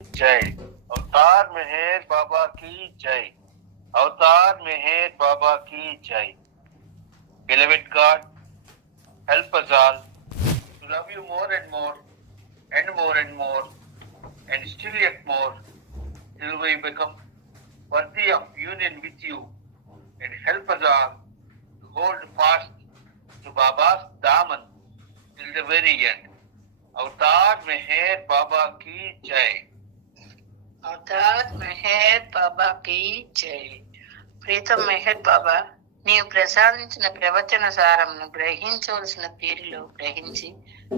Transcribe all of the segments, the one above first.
जय। अवतार मेहर बाबा की जय। अवतार मेहर बाबा की जय। Beloved God, help us all to love you more and more and more and more and still yet more till we become worthy of union with you, and help us all to hold fast to Baba's daman till the very end. अवतार मेहर बाबा की जय। Avatar Meher బాబా key జై. ప్రీతం మెహర్ బాబా, నీవు ప్రసాదించిన ప్రవచన సారంను గ్రహించవలసిన తీరులో గ్రహించి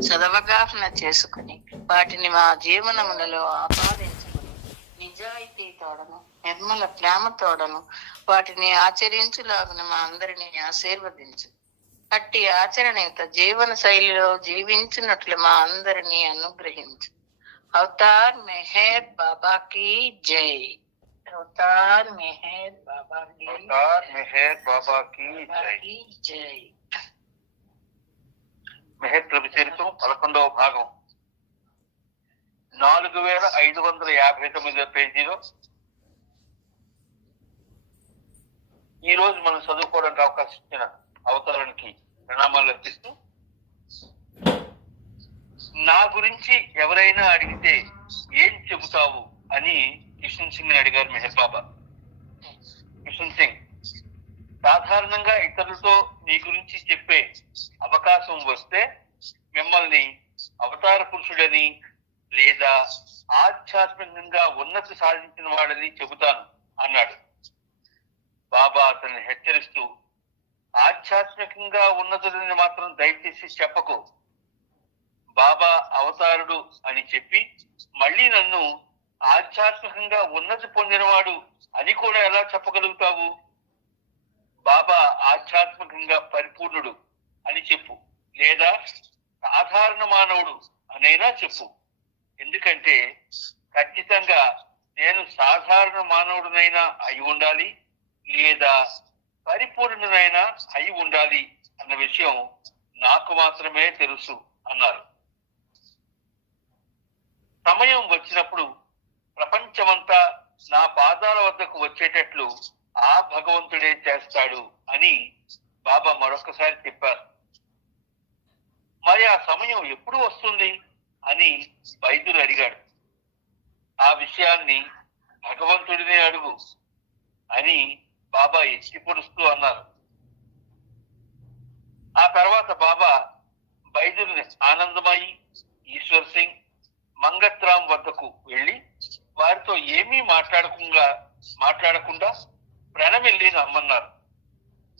సదవగాహన చేసుకుని వాటిని మా జీవనములలో ఆపాదించుకుని నిజాయితీతోడను నిర్మల ప్రేమతోడను వాటిని ఆచరించులాగున మా అందరినీ ఆశీర్వదించు. అట్టి ఆచరణయుత జీవన శైలిలో జీవించినట్లు మా అందరినీ అనుగ్రహించు. अवतार मेहर बाबा की जय. अवतार मेहर बाबा की अवतार मेहर बाबा की जय. మెహర్ ప్రభు చరిత్రం 11వ భాగం 4559 పేజీలో ఈ రోజు మనం చదువుకోవడానికి అవకాశం ఇచ్చిన అవతారానికి ప్రణామాలు అర్పిస్తూ, నా గురించి ఎవరైనా అడిగితే ఏం చెబుతావు అని కిషన్ సింగ్ అడిగారు మెహర్ బాబా. కిషన్ సింగ్, సాధారణంగా ఇతరులతో నీ గురించి చెప్పే అవకాశం వస్తే మిమ్మల్ని అవతార పురుషుడని లేదా ఆధ్యాత్మికంగా ఉన్నతి సాధించిన వాడని చెబుతాను అన్నాడు. బాబా అతన్ని హెచ్చరిస్తూ, ఆధ్యాత్మికంగా ఉన్నతులని మాత్రం దయచేసి చెప్పకు. బాబా అవతారుడు అని చెప్పి మళ్ళీ నన్ను ఆధ్యాత్మికంగా ఉన్నతి పొందినవాడు అని కూడా ఎలా చెప్పగలుగుతావు? బాబా ఆధ్యాత్మికంగా పరిపూర్ణుడు అని చెప్పు, లేదా సాధారణ మానవుడు అనైనా చెప్పు. ఎందుకంటే ఖచ్చితంగా నేను సాధారణ మానవుడినైనా అయి ఉండాలి, లేదా పరిపూర్ణునైనా అయి ఉండాలి అన్న విషయం నాకు మాత్రమే తెలుసు అన్నారు. సమయం వచ్చినప్పుడు ప్రపంచమంతా నా పాదాల వద్దకు వచ్చేటట్లు ఆ భగవంతుడే చేస్తాడు అని బాబా మరొకసారి చెప్పారు. మరి ఆ సమయం ఎప్పుడు వస్తుంది అని వైద్యుడు అడిగాడు. ఆ విషయాన్ని భగవంతుడినే అడుగు అని బాబా ఎత్తి పొడుస్తూ అన్నారు. ఆ తర్వాత బాబా వైద్యుడిని ఆనందమయి, ఈశ్వర్ సింగ్, మంగత్రాం వద్దకు వెళ్లి వారితో ఏమీ మాట్లాడకుండా ప్రణమిల్లి నమ్మన్నారు.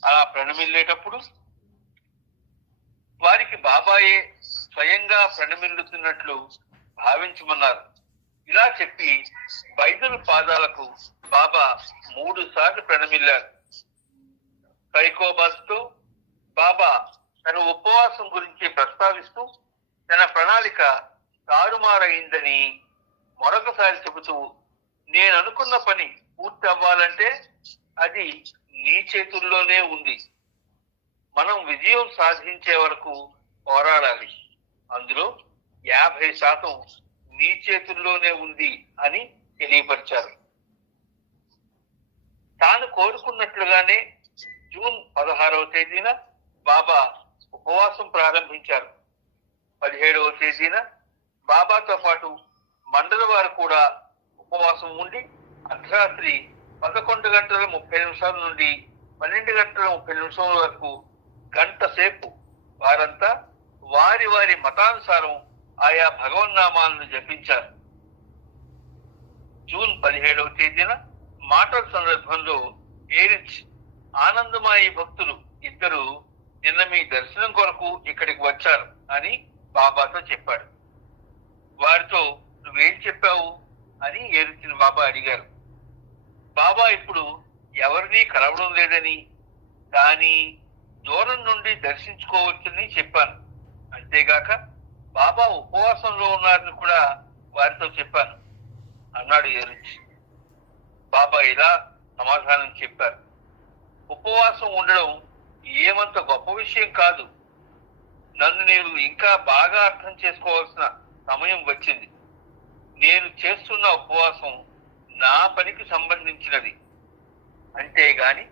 అలా ప్రణమిల్లేటప్పుడు వారికి బాబాయే స్వయంగా ప్రణమిల్లుతున్నట్లు భావించమన్నారు. ఇలా చెప్పి వైద్యుల పాదాలకు బాబా 3 సార్లు ప్రణమిల్లారు. కైకోబాస్తో బాబా తన ఉపవాసం గురించి ప్రస్తావిస్తూ తన ప్రణాళిక తారుమారైందని మరొకసారి చెబుతూ, నేను అనుకున్న పని పూర్తి అవ్వాలంటే అది నీ చేతుల్లోనే ఉంది. మనం విజయం సాధించే వరకు పోరాడాలి. అందులో 50% నీ చేతుల్లోనే ఉంది అని తెలియపరిచారు. తాను కోరుకున్నట్లుగానే జూన్ 16వ తేదీన బాబా ఉపవాసం ప్రారంభించారు. 17వ తేదీన బాబాతో పాటు మండలి వారు కూడా ఉపవాసం ఉండి అర్ధరాత్రి 11:30 నుండి 12:30 వరకు గంట సేపు వారంతా వారి వారి మతానుసారం ఆయా భగవన్నామాలను జపించారు. జూన్ 17వ తేదీన మాటల సందర్భంలో ఏరిచ్ ఆనందమాయి భక్తులు ఇద్దరు నిన్న మీ దర్శనం కొరకు ఇక్కడికి వచ్చారు అని బాబాతో చెప్పాడు. వారితో నువ్వేం చెప్పావు అని ఏరిచిన బాబా అడిగారు. బాబా ఇప్పుడు ఎవరినీ కలవడం లేదని, కానీ దూరం నుండి దర్శించుకోవచ్చని చెప్పాను. అంతేగాక బాబా ఉపవాసంలో ఉన్నారని కూడా వారితో చెప్పాను అన్నాడు ఏరిచ్. బాబా ఇలా సమాధానం చెప్పారు. ఉపవాసం ఉండడం ఏమంత గొప్ప విషయం కాదు. నన్ను నేను ఇంకా బాగా అర్థం చేసుకోవాల్సిన సమయం వచ్చింది. నేను చేస్తున్న ఉపవాసం నా పనికి సంబంధించినది. అంతేగాని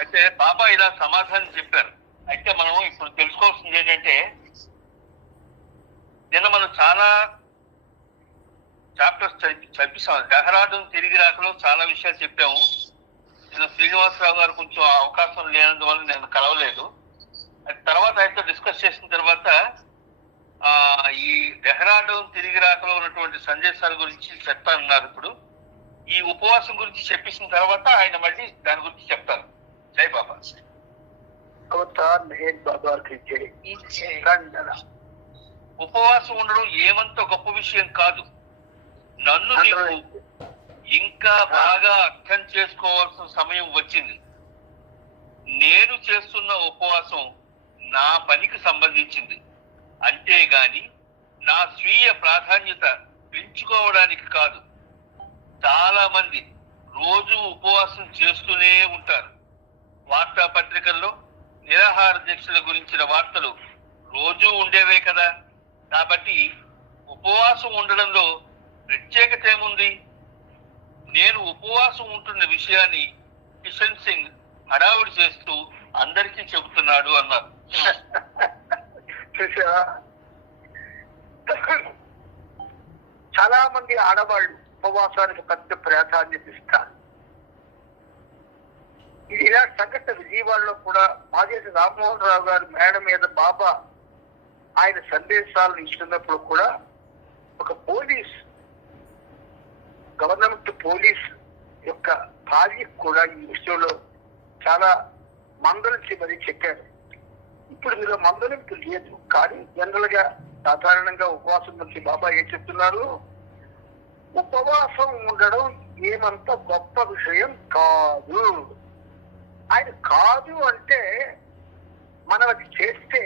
అయితే బాబా ఇలా సమాధానం చెప్పారు. అయితే మనం ఇప్పుడు తెలుసుకోవాల్సింది ఏంటంటే, నిన్న మనం చాలా చాప్టర్స్ చదివిస్తాం. దహరాదూన్ తిరిగి రాకలో చాలా విషయాలు చెప్పాము. నిన్న శ్రీనివాసరావు గారు కొంచెం అవకాశం లేనందువల్ల నేను కలవలేదు. తర్వాత ఆయనతో డిస్కస్ చేసిన తర్వాత ఈ దహరాదూన్ తిరిగి రాకలో ఉన్నటువంటి సందేశాల గురించి చెప్తానన్నారు. ఇప్పుడు ఈ ఉపవాసం గురించి చెప్పేసిన తర్వాత ఆయన మళ్ళీ దాని గురించి చెప్తారు. జై బాబా. అవతార్ మెహర్ బాబా కి జై. ఉపవాసం ఉండడం ఏమంత గొప్ప విషయం కాదు. నన్ను నీకు ఇంకా బాగా అర్థం చేసుకోవాల్సిన సమయం వచ్చింది. నేను చేస్తున్న ఉపవాసం నా పనికి సంబంధించింది, అంతేగాని నా స్వీయ ప్రాధాన్యత పెంచుకోవడానికి కాదు. చాలా మంది రోజు ఉపవాసం చేస్తూనే ఉంటారు. వార్తాపత్రికల్లో నిరాహార దీక్షల గురించిన వార్తలు రోజూ ఉండేవే కదా. కాబట్టి ఉపవాసం ఉండడంలో ప్రత్యేకత ఏముంది? నేను ఉపవాసం ఉంటున్న విషయాన్ని కిషన్ సింగ్ హడావుడి చేస్తూ అందరికీ చెబుతున్నాడు అన్నారు. చాలా మంది ఆడవాళ్ళు ఉపవాసానికి పెద్ద ప్రాధాన్యత ఇస్తారు. ఇది ఇలా సంఘటన విజయవాడలో కూడా మాజేటి రామ్మోహన్ రావు గారి మేడ మీద బాబా ఆయన సందేశాలను ఇస్తున్నప్పుడు కూడా ఒక పోలీస్, గవర్నమెంట్ పోలీస్ యొక్క భార్యకు కూడా ఈ విషయంలో చాలా మందలించి మరీ చెప్పారు. ఇప్పుడు మీరు మందలింపు లేదు, కానీ జనరల్ గా సాధారణంగా ఉపవాసం నుంచి బాబా ఏం చెప్తున్నారు? ఉపవాసం ఉండడం ఏమంత గొప్ప విషయం కాదు. ఆయన కాదు అంటే మనం అది చేస్తే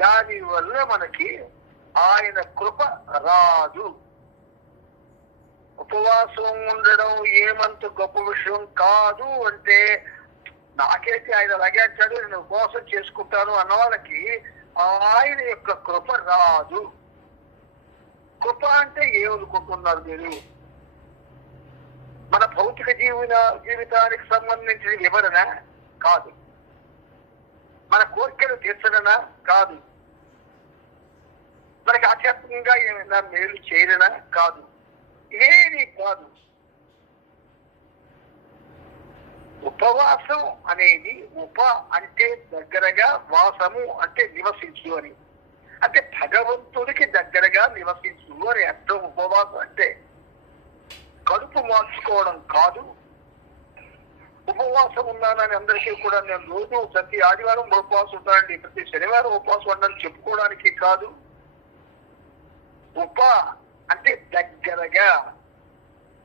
దాని వల్ల మనకి ఆయన కృప రాదు. ఉపవాసం ఉండడం ఏమంత గొప్ప విషయం కాదు అంటే నాకైతే ఆయన లగాచాడు, నేను ఉపవాసం చేసుకుంటాను అన్న వాళ్ళకి ఆయన యొక్క కృప రాదు. కృప అంటే ఏమనుకుంటున్నారు మీరు? మన భౌతిక జీవితానికి సంబంధించిన వివరణ కాదు. మన కోరికలు తీర్చడనా కాదు. మనకి ఆధ్యాత్మికంగా ఏమైనా మేలు చేయడనా కాదు. ఏది కాదు. ఉపవాసం అనేది ఉప అంటే దగ్గరగా, వాసము అంటే నివసించు అని, అంటే భగవంతుడికి దగ్గరగా నివసించు అని అర్థం. ఉపవాసం అంటే కడుపు మార్చుకోవడం కాదు. ఉపవాసం ఉన్నానని అందరికీ కూడా నేను రోజు ప్రతి ఆదివారం ఉపవాసం ఉంటానండి, ప్రతి శనివారం ఉపవాసం ఉన్నానని చెప్పుకోవడానికి కాదు. ఉప అంటే దగ్గరగా,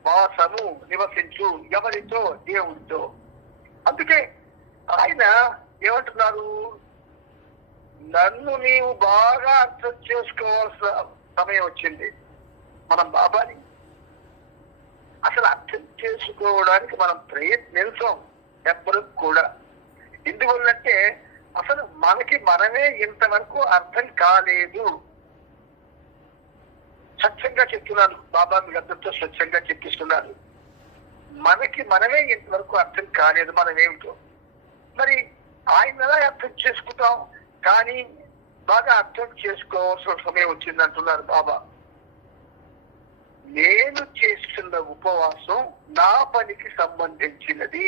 వాసము నివసించు. ఎవరితో? దేవుడితో. అందుకే ఆయన ఏమంటున్నారు? నన్ను నీవు బాగా అర్థం చేసుకోవాల్సిన సమయం వచ్చింది. మనం బాబాని అసలు అర్థం చేసుకోవడానికి మనం ప్రయత్నించాం ఎప్పుడు కూడా. ఎందువల్లంటే అసలు మనమే ఇంతవరకు అర్థం కాలేదు. స్వచ్ఛంగా చెప్తున్నాను, బాబా మీ అందరితో స్వచ్ఛంగా చెప్పిస్తున్నాను. మనమే ఇంతవరకు అర్థం కాలేదు మనం ఏమిటో. మరి ఆయన ఎలా అర్థం చేసుకుంటాం? కానీ బాగా అర్థం చేసుకోవాల్సిన సమయం వచ్చింది అంటున్నారు బాబా. నేను చేస్తున్న ఉపవాసం నా పనికి సంబంధించినది.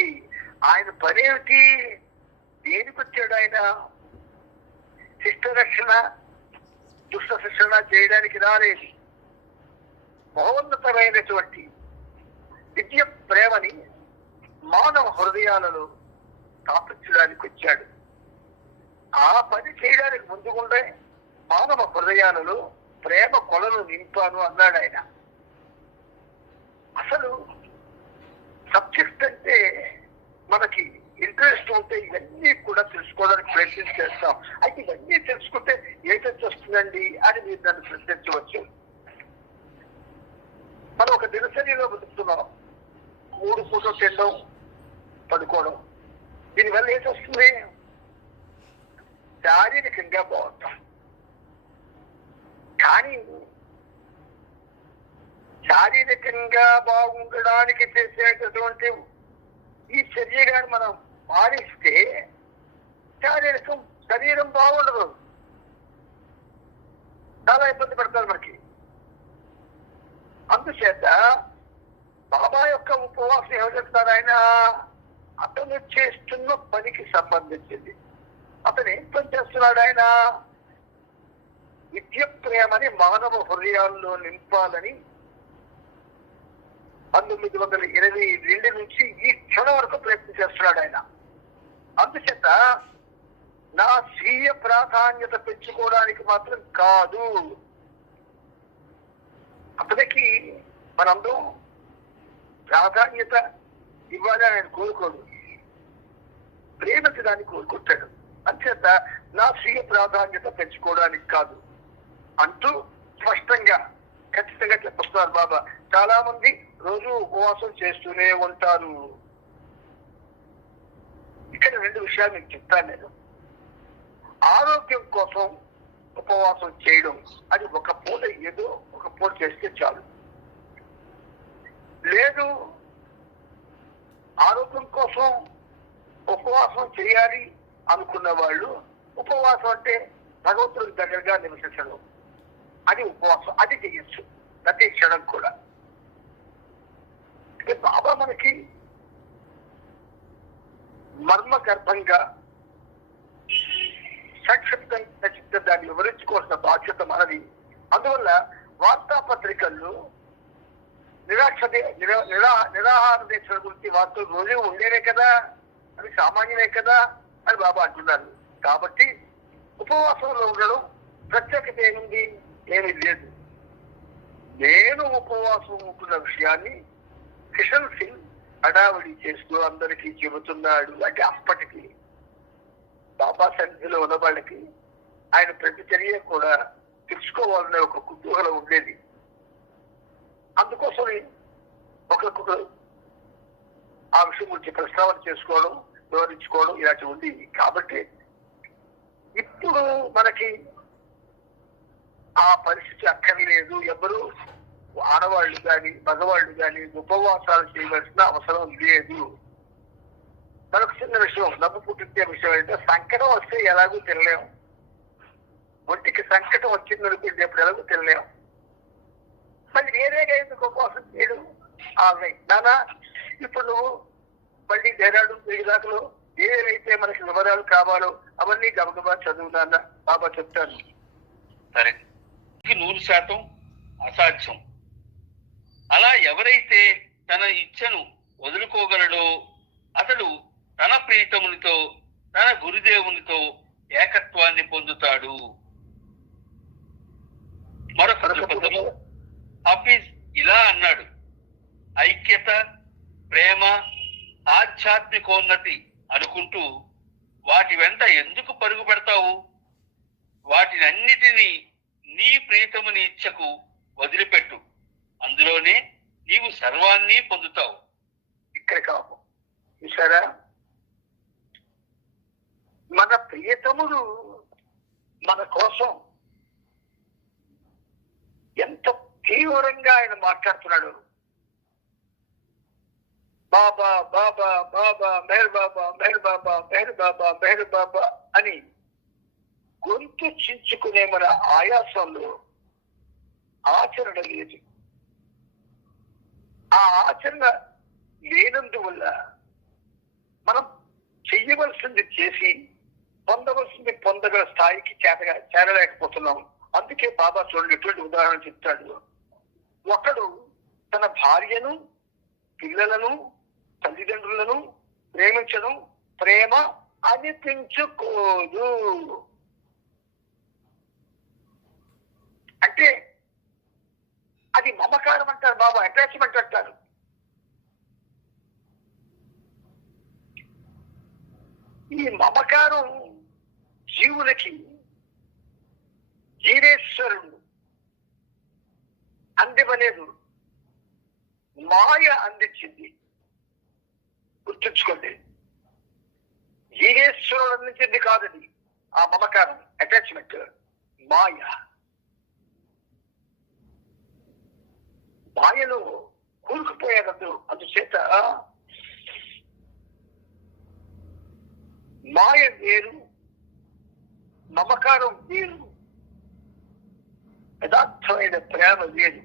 ఆయన పని ఏమిటి? దేనికి వచ్చాడు ఆయన? శిష్ట రక్షణ, దుష్ట శిక్షణ చేయడానికి రాలేదు. మహోన్నతమైనటువంటి దివ్య ప్రేమని మానవ హృదయాలలో స్థాపించడానికి వచ్చాడు. ఆ పని చేయడానికి ముందుకుండే మానవ హృదయాలలో ప్రేమ కొలను నింపాను అన్నాడు ఆయన. అసలు సబ్జెక్ట్ అంటే మనకి ఇంట్రెస్ట్ ఉంటే ఇవన్నీ కూడా తెలుసుకోవడానికి ప్రయత్నం చేస్తాం. అయితే ఇవన్నీ తెలుసుకుంటే ఏటొచ్చి వస్తుందండి అని మీరు దాన్ని ప్రశ్నించవచ్చు. మనం ఒక దినచర్యలో బతుకుతున్నాం. 3 పూటలు తినడం, పడుకోవడం. దీనివల్ల ఏటి వస్తుంది? శారీరకంగా బాగుంటాం. కానీ శారీరకంగా బాగుండడానికి చేసేటటువంటి ఈ శరీరాన్ని మనం మారిస్తే శరీరం బాగుండదు, చాలా ఇబ్బంది పడతారు మనకి. అందుచేత బాబా యొక్క ఉపవాసం ఏమో చెప్తారు ఆయన, అతను చేస్తున్న పనికి సంబంధించింది. అతను ఏం పని చేస్తున్నాడు? ఆయన నిత్య ప్రేమని మానవ హృదయాల్లో నింపాలని 1922 నుంచి ఈ క్షణం వరకు ప్రయత్నం చేస్తున్నాడు ఆయన. అందుచేత నా స్వీయ ప్రాధాన్యత పెంచుకోవడానికి మాత్రం కాదు, అతనికి మనందరం ప్రాధాన్యత ఇవ్వాలి ఆయన కోరుకోడు, ప్రేమించడానికి కోరుకుంటాడు. అంచేత నా స్వీయ ప్రాధాన్యత పెంచుకోవడానికి కాదు అంటూ స్పష్టంగా ఖచ్చితంగా చెప్తున్నారు బాబా. చాలా మంది రోజు ఉపవాసం చేస్తూనే ఉంటారు. ఇక్కడ 2 విషయాలు మీకు చెప్తాను నేను. ఆరోగ్యం కోసం ఉపవాసం చేయడం, అది ఒక పూట ఏదో ఒక పూట చేస్తే చాలు. లేదు ఆరోగ్యం కోసం ఉపవాసం చేయాలి అనుకున్న వాళ్ళు, ఉపవాసం అంటే భగవంతుడికి దగ్గరగా నివసించడం, అది ఉపవాసం, అది చేయొచ్చు ప్రతి క్షణం కూడా. బాబా మనకి మర్మ గర్భంగా సంక్షిప్తంగా దాన్ని వివరించుకోవాల్సిన బాధ్యత మనది. అందువల్ల వార్తాపత్రికల్లో నిరాహార దీక్షల గురించి వార్తలు రోజు ఉండేవే కదా, అది సామాన్యమే కదా అని బాబా అంటున్నారు. కాబట్టి ఉపవాసంలో ఉండడం ప్రత్యేకత ఏముంది? ఏమీ లేదు. నేను ఉపవాసం ఉంటున్న విషయాన్ని కిషన్ సింగ్ హడావిడి చేస్తూ అందరికీ చెబుతున్నాడు. అంటే అప్పటికి బాబా సన్నిధిలో ఉన్న వాళ్ళకి ఆయన ప్రతి చర్య కూడా తెలుసుకోవాలనే ఒక కుతూహలం ఉండేది. అందుకోసం ఒకరికొకరు ఆ విషయం గురించి ప్రస్తావన చేసుకోవడం, వివరించుకోవడం ఇలాంటివి ఉంది. కాబట్టి ఇప్పుడు మనకి ఆ పరిస్థితి అక్కర్లేదు. ఎవరు ఆడవాళ్ళు కానీ మగవాళ్ళు కానీ ఉపవాసాలు చేయవలసిన అవసరం లేదు. మరొక చిన్న విషయం, నవ్వు పుట్టించే విషయం అయితే, సంకటం వస్తే ఎలాగూ తినలేం. ఒంటికి సంకటం వచ్చిందనుకుంటే ఎప్పుడు ఎలాగూ తినలేం. మళ్ళీ వేరేగా ఎందుకు ఉపవాసం చేయడం? నానా ఇప్పుడు నువ్వు మళ్ళీ డేరాడు దాకలో ఏదైతే మనకి వివరాలు కావాలో అవన్నీ గబగబా చదువుతాన్న బాబా చెప్తాను. సరే, 100% అసాధ్యం. అలా ఎవరైతే తన ఇచ్ఛను వదులుకోగలడో అతడు తన ప్రీతమునితో, తన గురుదేవునితో ఏకత్వాన్ని పొందుతాడు. మరొక దృక్పథము హఫీజ్ ఇలా అన్నాడు: ఐక్యత, ప్రేమ, ఆధ్యాత్మికోన్నతి అనుకుంటూ వాటి వెంట ఎందుకు పరుగు పెడతావు? వాటినన్నిటినీ నీ ప్రీతముని ఇచ్చకు వదిలిపెట్టు, అందులోనే నీవు సర్వాన్ని పొందుతావు. ఇక్కడ కాపు చూసారా, మన ప్రియతముడు మన కోసం ఎంత తీవ్రంగా ఆయన మాట్లాడుతున్నాడు. బాబా బాబా బాబా మెహర్ బాబా మెహర్ బాబా మెహర్ బాబా మెహర్ బాబా అని గొంతు చించుకునే మన ఆయాసంలో ఆచరణ లేదు. ఆ ఆచరణ లేనందువల్ల మనం చెయ్యవలసింది చేసి పొందవలసింది పొందగల స్థాయికి చేరలేకపోతున్నాం. అందుకే బాబా చూడండి ఎటువంటి ఉదాహరణ చెప్తాడు. ఒకడు తన భార్యను, పిల్లలను, తల్లిదండ్రులను ప్రేమించడం ప్రేమ అనిపించుకోదు. అంటే అది మమకారం అంటారు బాబా, అటాచ్మెంట్ అంటారు. ఈ మమకారం జీవులకి జీవేశ్వరుడు అందివ్వలేదు, మాయ అందించింది. గుర్తుంచుకోండి, జీవేశ్వరుడు అందించింది కాదని ఆ మమకారం, అటాచ్మెంట్, మాయ. మాయలో కూరుకుపోయారు. అందుచేత మాయ వేరు, మమకారం వేరు, యథార్థమైన ప్రేమ వేరు.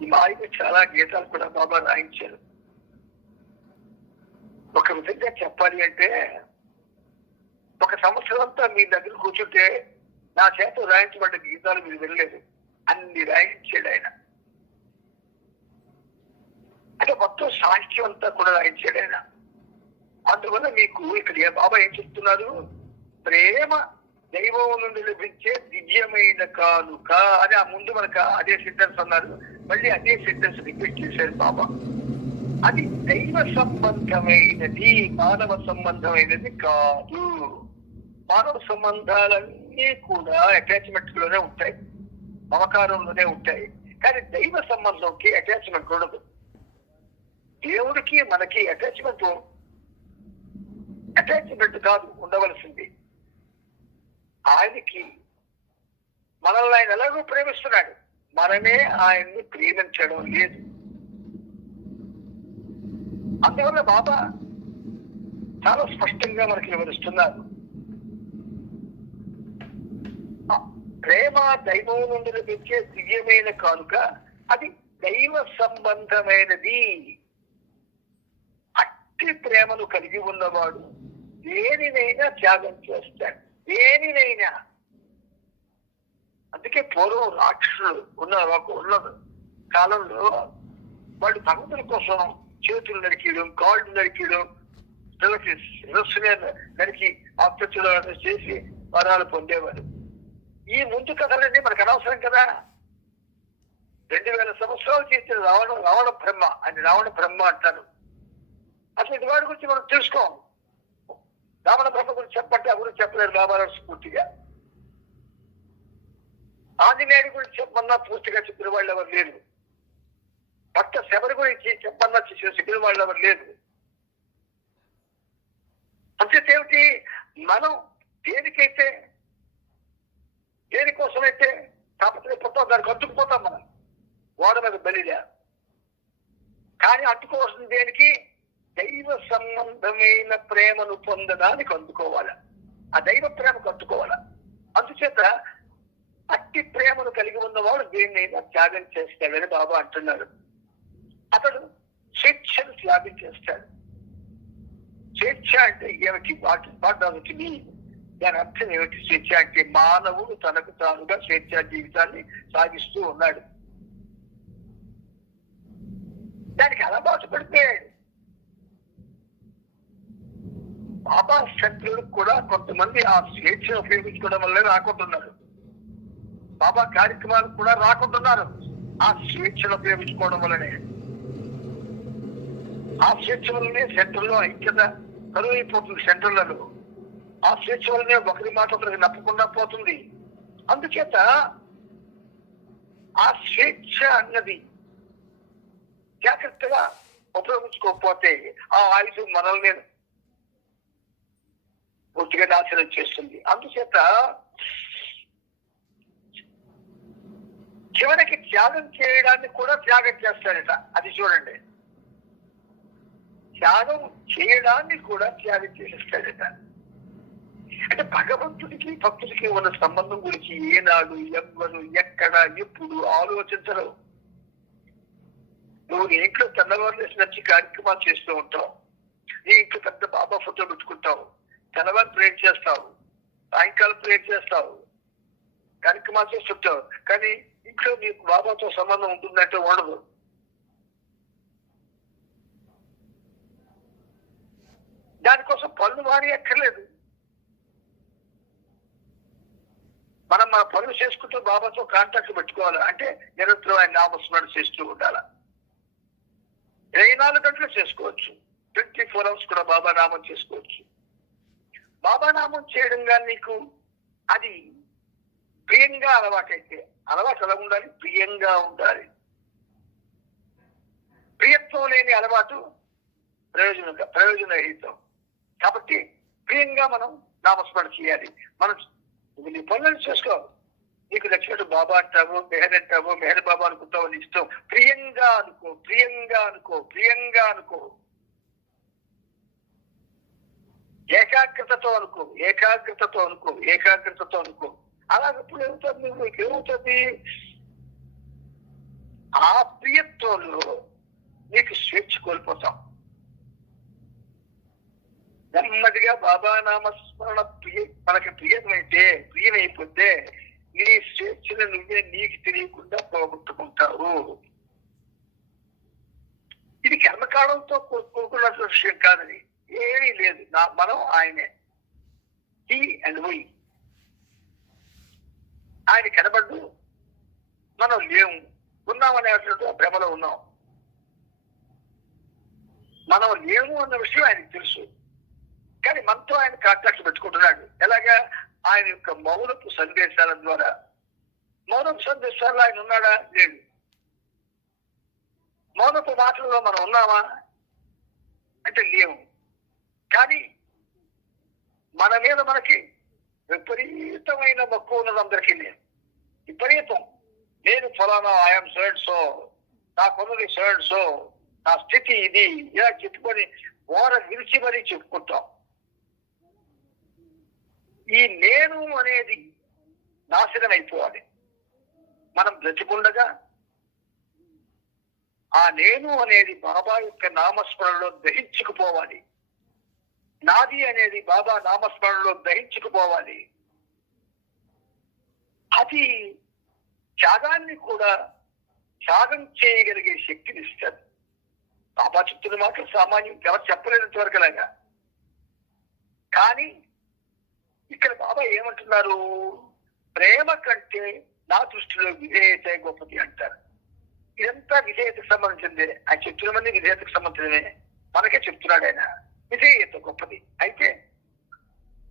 ఈ మాయకు చాలా గీతాలు కూడా బాబా రాయించారు. ఒక విధంగా చెప్పాలి అంటే, ఒక సంవత్సరం అంతా మీ దగ్గర కూర్చుంటే నా చేత రాయించబడ్డ గీతాలు మీరు వినలేదు, అన్ని రాయించాడు ఆయన. అంటే మొత్తం సాహిత్యం అంతా కూడా రాయించాడు ఆయన. అందువల్ల మీకు ఇక్కడ బాబా ఏం చెప్తున్నారు, ప్రేమ దైవం నుండి లభించే దివ్యమైన కానుక అని ఆ ముందు మనకు అదే సెంటెన్స్ అన్నారు, మళ్ళీ అదే సెంటెన్స్ రిపీట్ చేశారు బాబా. అది దైవ సంబంధమైనది, మానవ సంబంధమైనది కాదు. మానవ సంబంధాలన్నీ కూడా అటాచ్మెంట్ లోనే ఉంటాయి, మమకారంలోనే ఉంటాయి. కానీ దైవ సంబంధంకి అటాచ్మెంట్ ఉండదు. దేవుడికి మనకి అటాచ్మెంట్ కాదు ఉండవలసింది. ఆయనకి మనల్ని ఆయన ఎలాగో ప్రేమిస్తున్నాడు, మనమే ఆయన్ని ప్రేమించడం లేదు. అందువల్ల బాబా చాలా స్పష్టంగా మనకి వివరిస్తున్నారు, ప్రేమ దైవం నుండి లభించే దివ్యమైన కానుక, అది దైవ సంబంధమైనది. అట్టి ప్రేమను కలిగి ఉన్నవాడు దేనినైనా త్యాగం చేస్తాడు, దేనినైనా. అందుకే పూర్వం రాక్షసులు ఉన్న కాలంలో వాళ్ళు భగవంతుల కోసం చేతులు నరికీయడం, కాళ్ళు నరికీయడం, పిల్లకి శిరస్సునే నరికి ఆత్మహత్యలు చేసి వరాలు పొందేవారు. ఈ ముందు కథలన్నీ మనకు అనవసరం కదా. 2000 సంవత్సరాలు చేసిన రావణ బ్రహ్మ అని రావణ బ్రహ్మ అంటారు. అసలు వాడి గురించి మనం తెలుసుకోం. రావణ బ్రహ్మ గురించి చెప్పంటే ఆ గురించి చెప్పలేరు బాబారావు పూర్తిగా. ఆంజనేయుడి గురించి చెప్పమన్నా పూర్తిగా చెప్పిన వాళ్ళు ఎవరు లేరు. భక్త శబరి గురించి చెప్పమన్నా చెప్పిన వాళ్ళు ఎవరు లేరు. అంతేమిటి, మనం దేనికోసమైతే తాపత్రయపోతాం దానికి అడ్డుకుపోతాం. మనం ఓడ మీద బలిగా. కానీ అడ్డుకోవాల్సిన దేనికి? దైవ సంబంధమైన ప్రేమను పొందడానికి అందుకోవాలి, ఆ దైవ ప్రేమకు అందుకోవాలి. అందుచేత అట్టి ప్రేమను కలిగి ఉన్నవాడు దేన్నైనా త్యాగం చేస్తాడని బాబా అంటున్నారు. అతడు స్వేచ్ఛను త్యాగం చేస్తాడు. స్వేచ్ఛ అంటే ఏమిటి? వాటి దాని అర్థం ఏమిటి? స్వేచ్ఛ అంటే మానవుడు తనకు తానుగా స్వేచ్ఛా జీవితాన్ని సాగిస్తూ ఉన్నాడు. దానికి అలవాటు పడిపోయాడు. బాబా శత్రువులకు కూడా కొంతమంది ఆ స్వేచ్ఛను ఉపయోగించుకోవడం వల్లే రాకుంటున్నారు. బాబా కార్యక్రమాలకు కూడా రాకుంటున్నారు ఆ స్వేచ్ఛను ఉపయోగించుకోవడం వల్లనే. ఆ స్వేచ్ఛ వల్లనే సెంటర్లో ఐక్యత కరువైపోతుంది. సెంటర్లలో ఆ స్వేచ్ఛ వల్లనే ఒకరి మాట ఒకరికి నప్పకుండా పోతుంది. అందుచేత ఆ స్వేచ్ఛ అన్నది జాగ్రత్తగా ఉపయోగించుకోకపోతే ఆ ఆయుధం మనల్ని పూర్తిగా నాశనం చేస్తుంది. అందుచేత చివరికి త్యాగం చేయడాన్ని కూడా త్యాగం చేస్తాడట. అది చూడండి, త్యాగం చేయడాన్ని కూడా త్యాగం చేసేస్తాడట. అంటే భగవంతుడికి భక్తుడికి ఉన్న సంబంధం గురించి ఏనాడు ఎవ్వరు ఎక్కడ ఎప్పుడు ఆలోచించరు. నువ్వు నీ ఇంట్లో తెల్లవారు నచ్చి కార్యక్రమాలు చేస్తూ ఉంటావు, నీ ఇంట్లో పెద్ద బాబా ఫోటో పెట్టుకుంటావు, తెల్లవారు ప్రేర్ చేస్తావు, సాయంకాలం ప్రేర్ చేస్తావు, కార్యక్రమాలు చేస్తుంటావు, కానీ ఇంట్లో నీకు బాబాతో సంబంధం ఉంటుందంటే ఉండదు. దానికోసం పనులు మాని ఎక్కర్లేదు. మనం మన పనులు చేసుకుంటూ బాబాతో కాంటాక్ట్ పెట్టుకోవాలి. అంటే నిరంతరం ఆయన నామస్మరణ చేస్తూ ఉండాలి. 24 గంటలు చేసుకోవచ్చు, 24 hours కూడా బాబా నామం చేసుకోవచ్చు. బాబా నామం చేయడం కానీ నీకు అది ప్రియంగా అలవాటైతే, అలవాటు ఎలా ఉండాలి? ప్రియంగా ఉండాలి. ప్రియత్వం లేని అలవాటు ప్రయోజనరహితం. కాబట్టి ప్రియంగా మనం నామస్మరణ చేయాలి. మనం నీ పనులను చేసుకో. నీకు నచ్చినట్టు బాబా అంటావు, మెహర్ అంటావు, మెహర్ బాబా అనుకుంటావు, నీ ఇష్టం. ప్రియంగా అనుకో, ప్రియంగా అనుకో, ప్రియంగా అనుకో. ఏకాగ్రతతో అనుకో, ఏకాగ్రతతో అనుకో, ఏకాగ్రతతో అనుకో. అలాగప్పుడు ఏమవుతుంది? నీకు ఏమవుతుంది? ఆ ప్రియత్వంలో నీకు స్వేచ్ఛ కోల్పోతాం. నెమ్మదిగా బాబా నామస్మరణ మనకి ప్రియమైపోతే నీ స్వేచ్ఛను నువ్వే నీకు తెలియకుండా పోగొట్టుకుంటావు. ఇది కర్మకాలంతో కోరుకున్నటువంటి విషయం కాదని ఏమీ లేదు. మనం ఆయనే, హీ అండ్ వీ. ఆయన కనబడ్డు, మనం లేము, ఉన్నామనేటువంటి భ్రమలో ఉన్నాం. మనం లేము అన్న విషయం ఆయనకు తెలుసు, కానీ మనతో ఆయన కాంటాక్ట్ పెట్టుకుంటున్నాడు. ఎలాగా? ఆయన యొక్క మౌనపు సందేశాల ద్వారా. మౌనపు సందేశాల్లో ఆయన ఉన్నాడా? లేదు. మౌనపు మాటల్లో మనం ఉన్నామా అంటే లేవు. కానీ మన మీద మనకి విపరీతమైన మక్కువ ఉన్నది అందరికీ. లేదు, విపరీతం. నేను ఫలానా ఐఎమ్ సో అండ్ సో, నాకున్నది సో అండ్ సో, నా స్థితి ఇది, ఇలా చెప్పుకొని ఓర విరిచి మరీ చెప్పుకుంటాం. ఈ నేను అనేది నాశనం అయిపోవాలి. మనం బ్రతికుండగా ఆ నేను అనేది బాబా యొక్క నామస్మరణలో దహించుకుపోవాలి. నాది అనేది బాబా నామస్మరణలో దహించుకుపోవాలి. అది త్యాగాన్ని కూడా త్యాగం చేయగలిగే శక్తిని ఇస్తుంది. బాబా చెప్తున్న మాటలు సామాన్యం ఎవరు చెప్పలేనంత వరకు అలాగా. కానీ ఇక్కడ బాబా ఏమంటున్నారు? ప్రేమ కంటే నా దృష్టిలో విధేయత గొప్పది అంటారు. ఇదంతా విధేయతకు సంబంధించింది. ఆయన చెప్తున్న మంది విధేయతకు సంబంధించిందే, మనకే చెప్తున్నాడు ఆయన. విధేయత గొప్పది. అయితే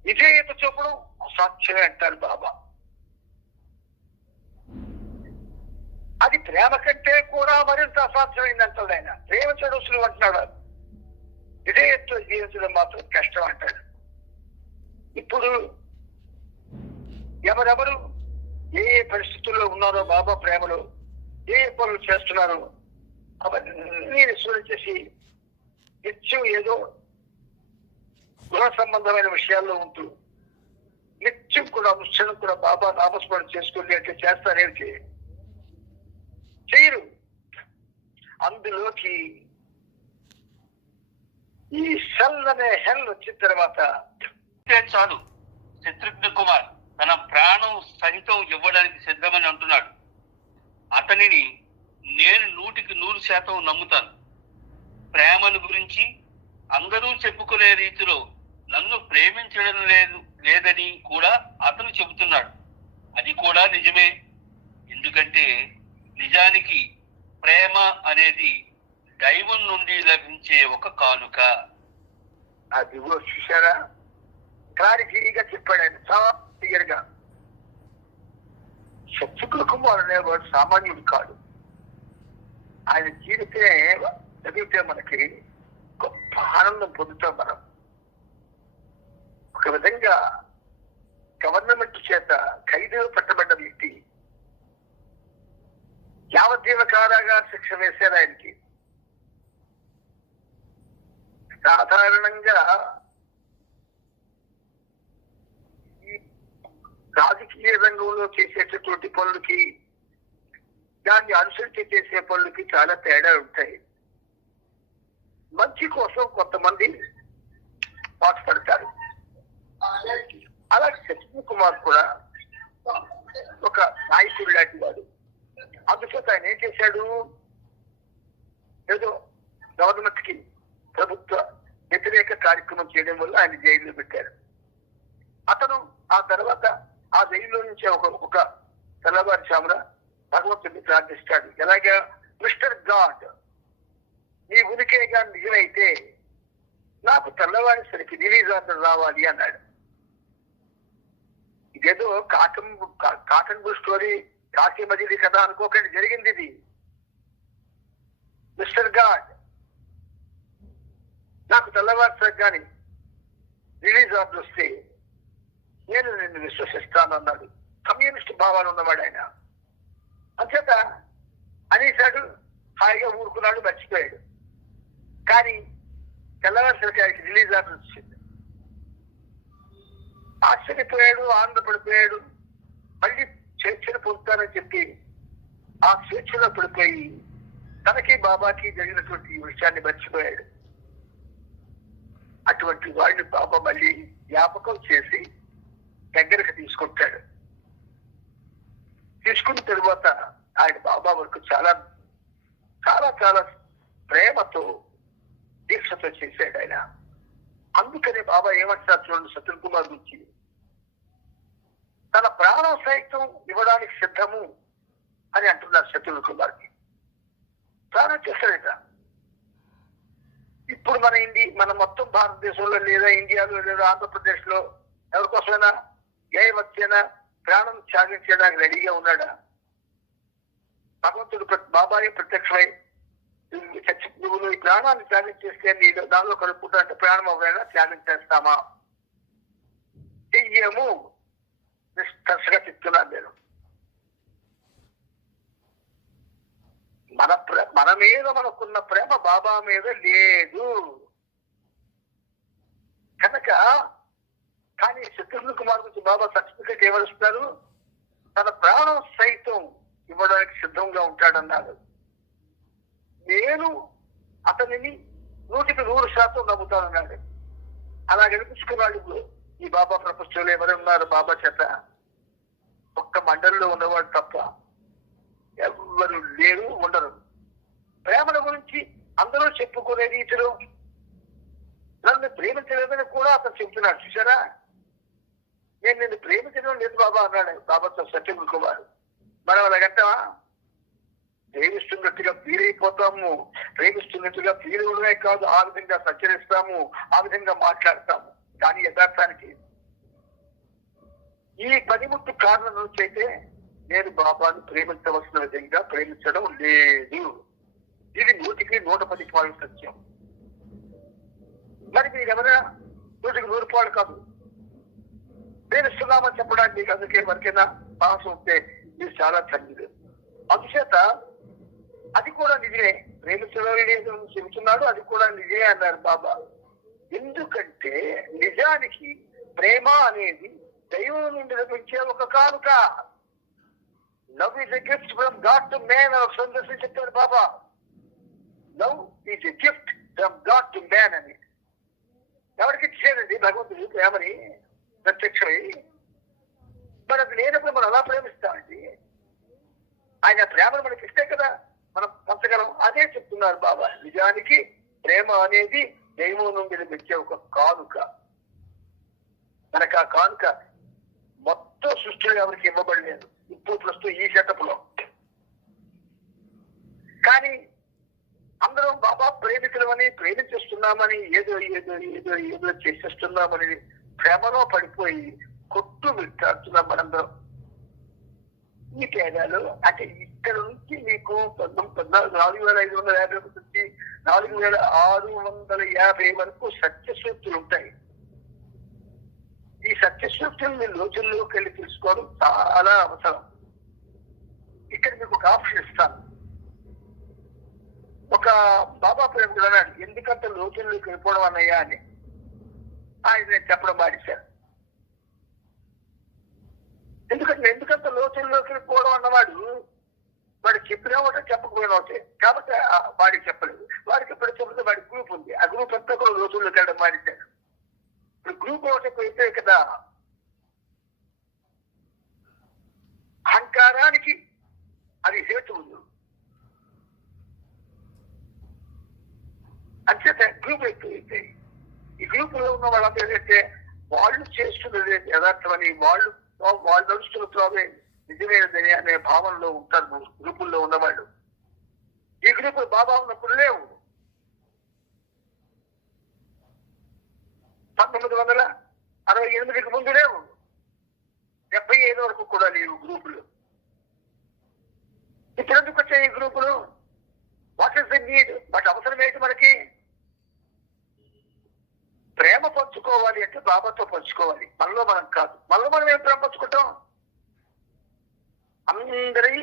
విధేయత చూపడం అసాధ్యమే అంటారు బాబా. అది ప్రేమ కంటే కూడా మరింత అసాధ్యమైంది అంటాడు ఆయన. ప్రేమించడం సులువు అంటున్నాడు, విధేయతతో జీవించడం మాత్రం కష్టం అంటాడు. ఇప్పుడు ఎవరెవరు ఏ పరిస్థితుల్లో ఉన్నారో బాబా ప్రేమలో, ఏ పనులు చేస్తున్నారో అవన్నీ విశ్వాసం చేసి నిత్యం ఏదో గృహ సంబంధమైన విషయాల్లో ఉంటూ నిత్యం కూడా అనుష్ఠానం కూడా బాబా నామస్మరణ చేసుకుని అంటే చేస్తారేమిటి? చేయరు. అందులోకి ఈ సెల్ అనే హెల్ వచ్చిన తర్వాత చాలు, శత్రుఘ్న కుమార్ తన ప్రాణం సహితం ఇవ్వడానికి సిద్ధమని అంటున్నాడు. అతనిని నేను 100% నమ్ముతాను. ప్రేమను గురించి అందరూ చెప్పుకునే రీతిలో నన్ను ప్రేమించడం లేదని కూడా అతను చెబుతున్నాడు. అది కూడా నిజమే. ఎందుకంటే నిజానికి ప్రేమ అనేది దైవం నుండి లభించే ఒక కానుక. అది చూసారా? క్లారిటీగా చెప్పాడు ఆయన, చాలా క్లియర్ గా. శత్రుఘ్న కుమార్ అనేవాడు సామాన్యుడు కాదు. ఆయన జీవితే చదివితే మనకి గొప్ప ఆనందం పొందుతాం. మనం ఒక విధంగా గవర్నమెంట్ చేత ఖైదులో పెట్టబడ్డ వ్యక్తి యావజ్జీవ కారాగార శిక్ష వేశారు ఆయనకి. సాధారణంగా ఈ రాజకీయ రంగంలో చేసేటటువంటి పనులకి దాన్ని అనుసరించి చేసే పనులకి చాలా తేడా ఉంటాయి. మంచి కోసం కొంతమంది పాటుపడతారు, అలాగే సచిన్ కుమార్ కూడా ఒక నాయకుడు లాంటి వాడు. అందుచేత ఆయన ఏం చేశాడు, ఏదో గవర్నమెంట్ కి ప్రభుత్వ వ్యతిరేక కార్యక్రమం చేయడం వల్ల ఆయన జైల్లో పెట్టారు. అతను ఆ తర్వాత ఆ జైల్లో నుంచి ఒక తెల్లవారుజామున భగవంతుడిని ప్రార్థిస్తాడు. ఎలాగా, మిస్టర్ గాడ్, నీ ఉనికేగా నిజమైతే నాకు తెల్లవారేసరికి రిలీజ్ ఆర్డర్ రావాలి అన్నాడు. ఇదేదో కాటన్ బుల్ స్టోరీ, కాకి మజిలీ కథ అనుకోకండి, జరిగింది ఇది. మిస్టర్ గాడ్, నాకు తెల్లవారుసరికి కానీ రిలీజ్ ఆర్డర్ వస్తే నేను నిన్ను విశ్వసిస్తాను అన్నాడు. కమ్యూనిస్ట్ భావాలు ఉన్నవాడు ఆయన. అంచేత అనేసాడు, హాయిగా ఊరుకున్నాడు, మర్చిపోయాడు. కానీ తెల్లవారుసరికి ఆయనకి రిలీజ్ ఆర్డర్ వచ్చింది. ఆశ్చర్యపోయాడు, ఆనందపడిపోయాడు. మళ్ళీ స్వేచ్ఛను పొందుతానని చెప్పి ఆ స్వేచ్ఛలో పడిపోయి తనకి బాబాకి జరిగినటువంటి విషయాన్ని మర్చిపోయాడు. అటువంటి వాళ్ళు బాబా మళ్ళీ జ్ఞాపకం చేసి దగ్గరకు తీసుకుంటాడు. తీసుకున్న తరువాత ఆయన బాబా వరకు చాలా చాలా చాలా ప్రేమతో దీక్షతో చేశాడు ఆయన. అందుకనే బాబా ఏమంటారు చూడండి సత్యన్ కుమార్ గురించి, తన ప్రాణం సైతం ఇవ్వడానికి సిద్ధము అని అంటున్నారు సత్యన్ కుమార్కి. ప్రాణం చేస్తాడట. ఇప్పుడు మన మొత్తం భారతదేశంలో లేదా ఇండియాలో లేదా ఆంధ్రప్రదేశ్ లో ఎవరికోసమైనా ఏ వ్యక్తి అయినా ప్రాణం త్యాగం చేయడానికి రెడీగా ఉన్నాడా? భగవంతుడు బాబాయే ప్రత్యక్షమై నువ్వు ఈ ప్రాణాన్ని త్యాగం చేస్తే నీ దానిలో కలుపుకుంటా అంటే ప్రాణం ఎవరైనా త్యాగం చేస్తామా? చెయ్యము. నిష్కర్షగా చెప్తున్నాను నేను. మన మీద మనకున్న ప్రేమ బాబా మీద లేదు కనుక. కానీ సత్యన్ కుమార్ గురించి బాబా సర్టిఫికేట్ ఏమరుస్తున్నారు, తన ప్రాణం సైతం ఇవ్వడానికి సిద్ధంగా ఉంటాడన్నాడు. నేను అతనిని 100% నమ్ముతానన్నాడు. అలా గెలిపించుకున్నాడు. ఈ బాబా ప్రపంచంలో ఎవరు ఉన్నారు బాబా చేత? ఒక్క మండలిలో ఉన్నవాడు తప్ప ఎవరు లేరు, ఉండరు. ప్రేమల గురించి అందరూ చెప్పుకునే రీతిలో నన్ను ప్రేమించలేదని కూడా అతను చెప్తున్నాడు. చూసారా, నేను నిన్ను ప్రేమించడం లేదు బాబా అన్నాడు బాబాతో సత్యన్ కుమార్. మనం అలాగంటావా? ప్రేమిస్తున్నట్టుగా ఫీల్ అయిపోతాము, ప్రేమిస్తున్నట్టుగా ఫీల్ అవడమే కాదు, ఆ విధంగా సంచరిస్తాము, ఆ విధంగా మాట్లాడతాము. కానీ యథార్థానికి ఈ పనిముట్టు కారణం నుంచి అయితే నేను బాబాను ప్రేమించవలసిన విధంగా ప్రేమించడం లేదు. ఇది 100% సత్యం. మరి మీరు ఎవరైనా 100% కాదు ప్రేమిస్తున్నామని చెప్పడానికి మీకు అందుకే ఎవరికైనా పాస్ ఉంటే మీరు చాలా తండ్రి. అందుచేత అది కూడా నిజమే, ప్రేమించడం లేదు చెబుతున్నాడు, అది కూడా నిజమే అన్నారు బాబా. ఎందుకంటే నిజానికి ప్రేమ అనేది దైవం నుండి లభించే ఒక కానుక. Love is a gift from God to man అని ఒక సందేశం చెప్పారు Baba. Love is a gift from God to man అని ఎవరికి ఇచ్చేదండి భగవంతుడు ప్రేమని ప్రత్యక్షమై. మరి అది లేనప్పుడు మనం అలా ప్రేమిస్తామండి. ఆయన ప్రేమను మనకి ఇస్తే కదా మనం పంచగలం. అదే చెప్తున్నారు బాబా. నిజానికి ప్రేమ అనేది దైవం నుండి లభించే ఒక కానుక. మనకు ఆ కానుక మొత్తం సృష్టిలో ఎవరికి ఇవ్వబడలేదు ఇప్పుడు ప్రస్తుతం ఈ సెటప్లో. కానీ అందరం బాబా ప్రేమికులమని ప్రేమించేస్తున్నామని ఏదో ఏదో ఏదో ఏదో చేసేస్తున్నామని ప్రేమలో పడిపోయి కొట్టు విట్టాడుతున్నాం మనందరం. ఈ తేడాలు అంటే ఇక్కడ నుంచి మీకు 4,550 నుంచి 4,650 వరకు సత్యసూక్తులు ఉంటాయి. ఈ సత్యసూక్తుల్ని లోతుల్లోకి వెళ్ళి తెలుసుకోవడం చాలా అవసరం. ఇక్కడ మీకు ఒక ఆప్షన్ ఇస్తాను. ఒక బాబా ప్రేమికుడు అన్నాడు, ఎందుకంత లోతుల్లోకి వెళ్ళిపోవడం అన్నయ్యా అని. ఆయన నేను చెప్పడం మానేశాను. ఎందుకంత లోతుల్లోకి వెళ్ళిపోవడం అన్నవాడు వాడు చెప్పినా ఒకటే చెప్పకపోయినా ఒకటే. కాబట్టి వాడికి చెప్పలేదు. వాడికి ఎప్పుడు చెప్తే వాడి గ్రూప్ ఉంది, ఆ గ్రూప్ అంతా కూడా లోతుల్లోకి వెళ్ళడం మానేశాడు. ఇప్పుడు గ్రూప్ ఒకటి పోయితే కదా అహంకారానికి అది హేతువులు. అంచేత గ్రూప్ ఎక్కువైతే ఈ గ్రూపులో ఉన్న వాళ్ళంతా ఏదైతే వాళ్ళు చేస్తున్నది యథార్థమని, వాళ్ళు నడుస్తున్న త్రోవే నిజమైనదని అనే భావనలో ఉంటారు గ్రూపుల్లో ఉన్నవాళ్ళు. ఈ గ్రూపులు బాబా ఉన్నప్పుడు లేవు. 1968కి ముందు లేవు, 75 వరకు కూడా లేవు గ్రూపులు. ఇప్పుడు ఎందుకు వచ్చాయి ఈ గ్రూపులు? What is the need? But అవసరం ఏంటి మనకి? ప్రేమ పంచుకోవాలి అంటే బాబాతో పంచుకోవాలి, మనలో మనం కాదు. మనలో మనం ఏం ప్రేమ పంచుకుంటాం? అందరి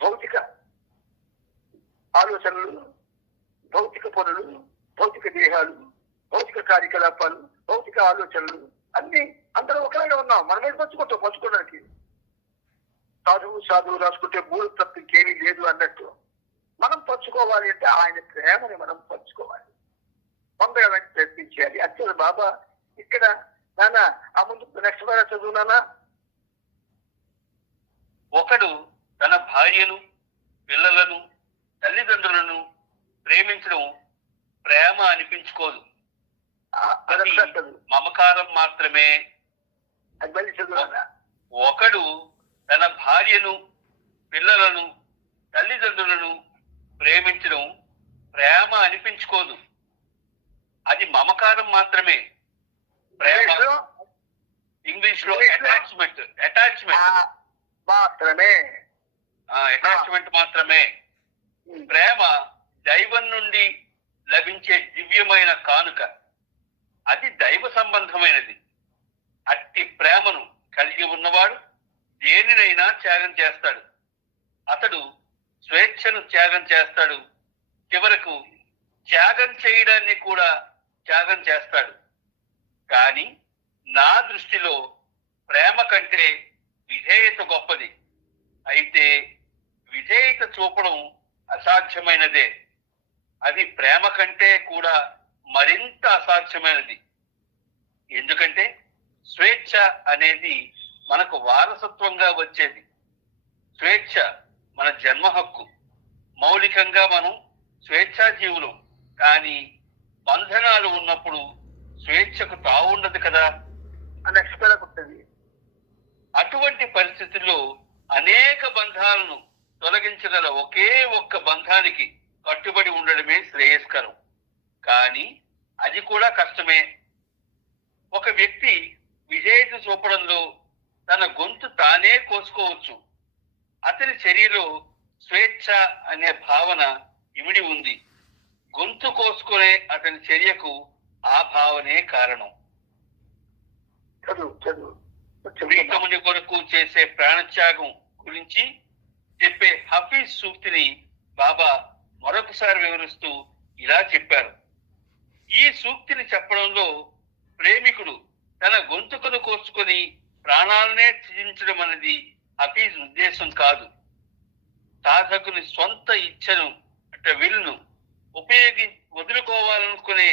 భౌతిక ఆలోచనలు, భౌతిక పనులు, భౌతిక దేహాలు, భౌతిక కార్యకలాపాలు, భౌతిక ఆలోచనలు అన్ని అందరూ ఒకలాగే ఉన్నాం. మనమే పంచుకుంటాం. పంచుకోవడానికి సాధువు రాసుకుంటే 3 తప్ప ఇంకేమీ లేదు అన్నట్టు మనం పంచుకోవాలి అంటే ఆయన ప్రేమని మనం పంచుకోవాలి, పొందడానికి ప్రయత్నించాలి. అంతే బాబా ఇక్కడ నాన్న ఆ ముందు నెక్స్ట్ వారా చదువునానా. ఒకడు తన భార్యను, పిల్లలను, తల్లిదండ్రులను ప్రేమించడం ప్రేమ అనిపించుకోదు, అది మమకారం మాత్రమే. అది మళ్ళీ చదువునా. ఒకడు తన భార్యను, పిల్లలను, తల్లిదండ్రులను ప్రేమించడం ప్రేమ అనిపించుకోదు, అది మమకారం మాత్రమే. ప్రేమ ఇంగ్లీష్ లో అటాచ్మెంట్ మాత్రమే. అటాచ్మెంట్ మాత్రమే. ప్రేమ దైవం నుండి లభించే దివ్యమైన కానుక, అది దైవ సంబంధమైనది. అట్టి ప్రేమను కలిగి ఉన్నవాడు దేనినైనా త్యాగం చేస్తాడు. అతడు స్వేచ్ఛను త్యాగం చేస్తాడు, చివరకు త్యాగం చేయడాన్ని కూడా త్యాగం చేస్తాడు. కానీ నా దృష్టిలో ప్రేమ కంటే విధేయత గొప్పది. అయితే విధేయత చూపడం అసాధ్యమైనదే. అది ప్రేమ కంటే కూడా మరింత అసాధ్యమైనది. ఎందుకంటే స్వేచ్ఛ అనేది మనకు వారసత్వంగా వచ్చేది. స్వేచ్ఛ మన జన్మ హక్కు. మౌలికంగా మనం స్వేచ్ఛా జీవులు. కానీ బంధనాలు ఉన్నప్పుడు స్వేచ్ఛకు తావుండదు కదా. అటువంటి పరిస్థితుల్లో అనేక బంధాలను తొలగించగల ఒకే ఒక్క బంధానికి కట్టుబడి ఉండడమే శ్రేయస్కరం. కానీ అది కూడా కష్టమే. ఒక వ్యక్తి విధేయత చూపడంలో తన గొంతు తానే కోసుకోవచ్చు. అతని చర్యలో స్వేచ్ఛ అనే భావన ఇమిడి ఉంది. గొంతు కోసుకునే అతని చర్యకు ఆ భావనే కారణం. ప్రీతముని కొరకు చేసే ప్రాణత్యాగం గురించి చెప్పే హఫీజ్ సూక్తిని బాబా మరొకసారి వివరిస్తూ ఇలా చెప్పారు. ఈ సూక్తిని చెప్పడంలో ప్రేమికుడు తన గొంతుకును కోసుకొని ప్రాణాలనే త్యజించడం అనేది హఫీజ్ ఉద్దేశం కాదు. సాధకుని సొంత ఇచ్ఛను విల్ను వదులుకోవాలనుకునే